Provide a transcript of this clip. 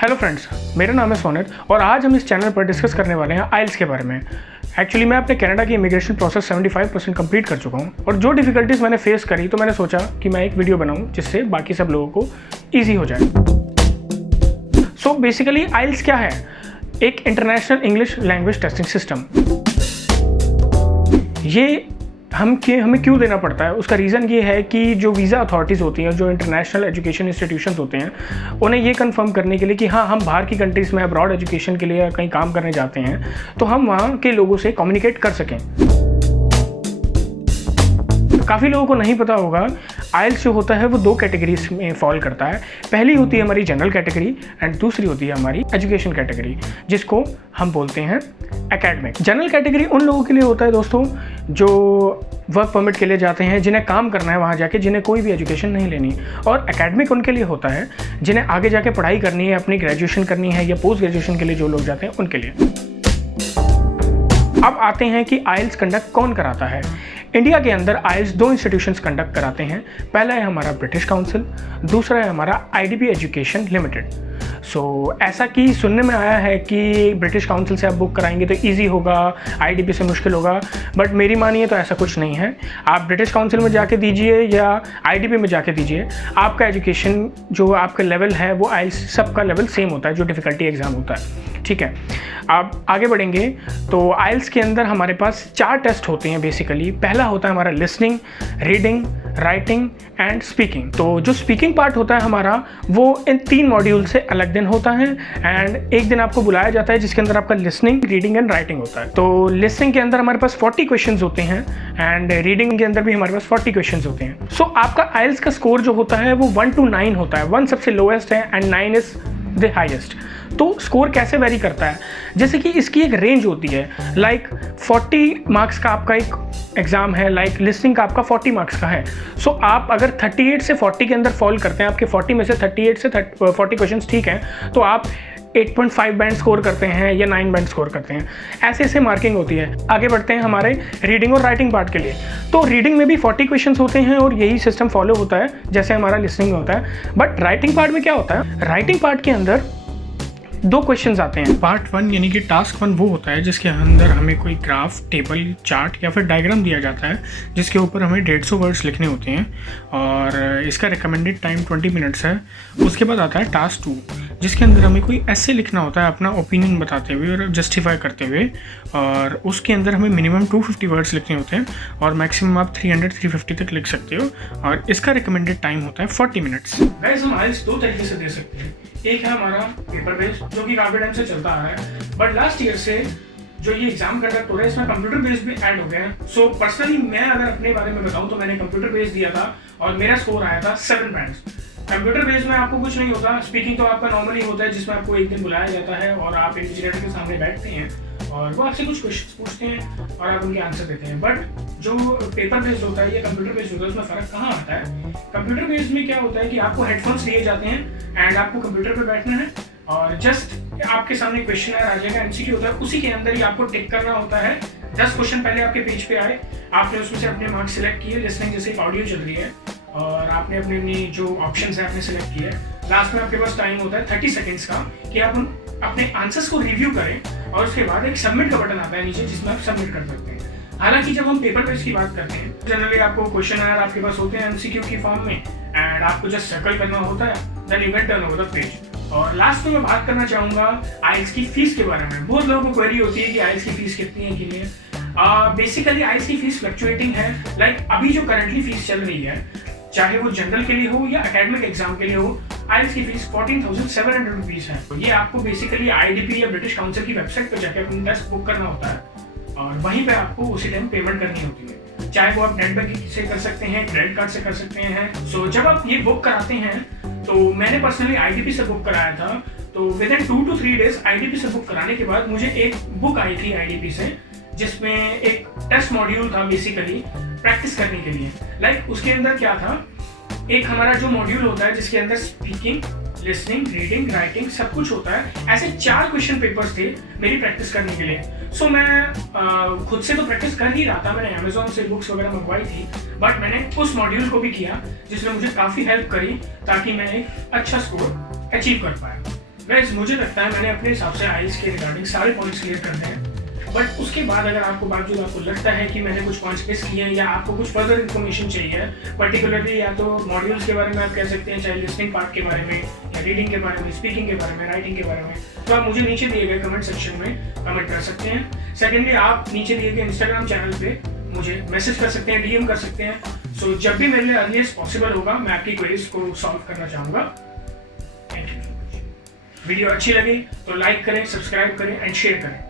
Hello friends, मेरा नाम है सोनित और आज हम इस चैनल पर डिस्कस करने वाले हैं आइल्स के बारे में। एक्चुअली मैं अपने कनाडा की इमिग्रेशन प्रोसेस 75% कंप्लीट कर चुका हूं और जो डिफ़िकल्टीज़ मैंने फेस करी तो मैंने सोचा कि मैं एक वीडियो बनाऊं जिससे बाकी सब लोगों को ईजी हो जाए। सो बेसिकली आइल्स क्या है? एक international English language testing system. ये हमें क्यों देना पड़ता है? उसका रीज़न ये है कि जो वीज़ा अथॉरिटीज़ होती हैं, जो इंटरनेशनल एजुकेशन इंस्टीट्यूशंस होते हैं, उन्हें ये कंफर्म करने के लिए कि हाँ, हम बाहर की कंट्रीज़ में अब्रॉड एजुकेशन के लिए कहीं काम करने जाते हैं तो हम वहाँ के लोगों से कम्युनिकेट कर सकें। काफ़ी लोगों को नहीं पता होगा, आइल्स जो होता है वो दो कैटेगरीज में फॉल करता है। पहली होती है हमारी जनरल कैटेगरी एंड दूसरी होती है हमारी एजुकेशन कैटेगरी, जिसको हम बोलते हैं एकेडमिक। जनरल कैटेगरी उन लोगों के लिए होता है दोस्तों जो वर्क परमिट के लिए जाते हैं, जिन्हें काम करना है वहाँ जाके, जिन्हें कोई भी एजुकेशन नहीं लेनी। और एकेडमिक उनके लिए होता है जिन्हें आगे जाके पढ़ाई करनी है, अपनी ग्रेजुएशन करनी है या पोस्ट ग्रेजुएशन के लिए जो लोग जाते हैं उनके लिए। अब आते हैं कि आइल्स कंडक्ट कौन कराता है। इंडिया के अंदर आइल्स दो इंस्टीट्यूशंस कंडक्ट कराते हैं। पहला है हमारा ब्रिटिश काउंसिल, दूसरा है हमारा आईडीपी एजुकेशन लिमिटेड। ऐसा कि सुनने में आया है कि ब्रिटिश काउंसिल से आप बुक कराएंगे तो इजी होगा, आईडीपी से मुश्किल होगा, बट मेरी मानिए तो ऐसा कुछ नहीं है। आप ब्रिटिश काउंसिल में जाके दीजिए या आईडीपी में जाके दीजिए, आपका एजुकेशन जो आपका लेवल है वो आइल्स सबका लेवल सेम होता है, जो डिफ़िकल्टी एग्ज़ाम होता है। ठीक है, आप आगे बढ़ेंगे तो आइल्स के अंदर हमारे पास 4 टेस्ट होते हैं बेसिकली। पहला होता है हमारा listening, reading, writing and speaking. तो जो स्पीकिंग पार्ट होता है हमारा वो इन 3 मॉड्यूल से अलग दिन होता है एंड एक दिन आपको बुलाया जाता है जिसके अंदर आपका लिसनिंग, रीडिंग एंड राइटिंग होता है। तो लिसनिंग के अंदर हमारे पास 40 क्वेश्चंस होते हैं एंड रीडिंग के अंदर भी हमारे पास 40 क्वेश्चंस होते हैं। आपका आइल्स का स्कोर जो होता है वो 1 to 9 होता है। 1 सबसे लोएस्ट है एंड 9 इज द हाईएस्ट। तो स्कोर कैसे वेरी करता है? जैसे कि इसकी एक रेंज होती है, लाइक 40 मार्क्स का आपका एक एग्ज़ाम है, लाइक लिसनिंग का आपका 40 मार्क्स का है। आप अगर 38 से 40 के अंदर फॉल करते हैं, आपके 40 में से 38 से 40 क्वेश्चंस ठीक हैं, तो आप 8.5 बैंड स्कोर करते हैं या 9 बैंड स्कोर करते हैं। ऐसे ऐसे मार्किंग होती है। आगे बढ़ते हैं हमारे रीडिंग और राइटिंग पार्ट के लिए। तो रीडिंग में भी 40 क्वेश्चंस होते हैं और यही सिस्टम फॉलो होता है जैसे हमारा लिसनिंग में होता है। बट राइटिंग पार्ट में क्या होता है? राइटिंग पार्ट के अंदर 2 क्वेश्चंस आते हैं। पार्ट 1 यानी कि टास्क 1 वो होता है जिसके अंदर हमें कोई ग्राफ, टेबल, चार्ट या फिर डायग्राम दिया जाता है जिसके ऊपर हमें 150 वर्ड्स लिखने होते हैं और इसका रिकमेंडेड टाइम 20 मिनट्स है। उसके बाद आता है टास्क 2 जिसके अंदर हमें कोई ऐसे लिखना होता है अपना ओपिनियन बताते हुए और जस्टिफाई करते हुए, और उसके अंदर हमें मिनिमम 250 वर्ड्स लिखने होते हैं और मैक्सिमम आप 300-350 तक लिख सकते हो और इसका रिकमेंडेड टाइम होता है 40 मिनट्स। गाइस, हम आइल्स 2 तरीके से दे सकते हैं। एक है हमारा पेपर बेस्ड जो कि काफी टाइम से चलता आ रहा है, बट लास्ट ईयर से जो ये एग्जाम कंडक्ट हो रहा है इसमें कंप्यूटर बेस्ड भी ऐड हो गया है। पर्सनली मैं अगर अपने बारे में बताऊं तो मैंने कंप्यूटर बेस्ड दिया था और मेरा स्कोर आया था 7 बैंड्स। कंप्यूटर बेस्ड में आपको कुछ नहीं होता, स्पीकिंग तो आपका नॉर्मली होता है जिसमें आपको एक दिन बुलाया जाता है और आप इंजीनियर के सामने बैठते हैं और वो आपसे कुछ क्वेश्चंस पूछते हैं और आप उनके आंसर देते हैं। बट जो पेपर बेस्ड होता है या कंप्यूटर बेस्ड होता है उसमें फ़र्क कहाँ आता है? कंप्यूटर बेस्ड में क्या होता है कि आपको हेडफोन्स दिए जाते हैं एंड आपको कंप्यूटर पे बैठना है और जस्ट आपके सामने क्वेश्चन आ जाएगा, एमसीक्यू होता है, उसी के अंदर ही आपको टिक करना होता है। 10 क्वेश्चन पहले आपके पेज पे आए, आपने उसमें से अपने मार्क्स सिलेक्ट किए, लिसनिंग जैसे ऑडियो चल रही है और आपने अपनी जो ऑप्शंस है आपने सिलेक्ट किए। लास्ट में आपके पास टाइम होता है 30 सेकेंड्स का कि आप अपने आंसर्स को रिव्यू करें और उसके बाद एक सबमिट का बटन आता है नीचे जिसमें आप सबमिट कर सकते हैं। हालांकि जब हम पेपर बेस्ड की बात करते हैं जनरली आपको क्वेश्चन आंसर आपके पास होते हैं एमसीक्यू की फॉर्म में एंड आपको जस्ट सर्कल करना होता है, then you get turn over the page. और लास्ट में मैं बात करना चाहूँगा आइल्स की फीस के बारे में। बहुत लोगों को क्वेरी होती है कि आइल्स की फीस कितनी है के लिए। बेसिकली आइल्स की फीस फ्लक्चुएटिंग है। लाइक अभी जो करंटली फीस चल रही है, चाहे वो जनरल के लिए हो या एकेडमिक एग्जाम के लिए हो, आइल्स की फीस 14,700 रुपीज़ है। तो ये आपको बेसिकली आईडीपी या ब्रिटिश काउंसिल की वेबसाइट पर जाकर अपनी टेस्ट बुक करना होता है और वहीं पे आपको उसी टाइम पेमेंट करनी होती है। चाहे वो आप नेट बैंकिंग से कर सकते हैं, क्रेडिट कार्ड से कर सकते हैं। जब आप ये बुक कराते हैं, तो मैंने पर्सनली आईडीपी से बुक कराया था, तो with in 2 to 3 days IDP से बुक कराने के बाद मुझे एक बुक आई थी आईडीपी से जिसमें एक टेस्ट मॉड्यूल था बेसिकली प्रैक्टिस करने के लिए। लाइक उसके अंदर क्या था, एक हमारा जो मॉड्यूल होता है जिसके अंदर स्पीकिंग, लिसनिंग, रीडिंग, राइटिंग सब कुछ होता है। ऐसे 4 क्वेश्चन पेपर्स थे मेरी प्रैक्टिस करने के लिए। मैं खुद से तो प्रैक्टिस कर ही रहा था, मैंने अमेजोन से बुक्स वगैरह मंगवाई थी, बट मैंने उस मॉड्यूल को भी किया जिसने मुझे काफ़ी हेल्प करी ताकि मैं एक अच्छा स्कोर अचीव कर पाया। गाइस मुझे लगता है मैंने अपने हिसाब से आइल्स के रिगार्डिंग सारे पॉइंट्स क्लियर कर दिए हैं, बट उसके बाद अगर आपको बावजूद आपको लगता है कि मैंने कुछ पॉइंट्स मिस किए हैं या आपको कुछ फर्दर इन्फॉर्मेशन चाहिए, पर्टिकुलरली या तो मॉड्यूल्स के बारे में आप कह सकते हैं, चाहे लिसनिंग पार्ट के बारे में या रीडिंग के बारे में, स्पीकिंग के बारे में, राइटिंग के बारे में, तो आप मुझे नीचे दिए गए कमेंट सेक्शन में कमेंट कर सकते हैं। सेकेंडली आप नीचे दिए गए इंस्टाग्राम चैनल पे मुझे मैसेज कर सकते हैं, डीएम कर सकते हैं। सो जब भी मेरे लिए अर्लीस्ट पॉसिबल होगा मैं आपकी क्वेरीज को सॉल्व करना चाहूँगा। Thank you. वीडियो अच्छी लगी तो लाइक करें, सब्सक्राइब करें एंड शेयर करें।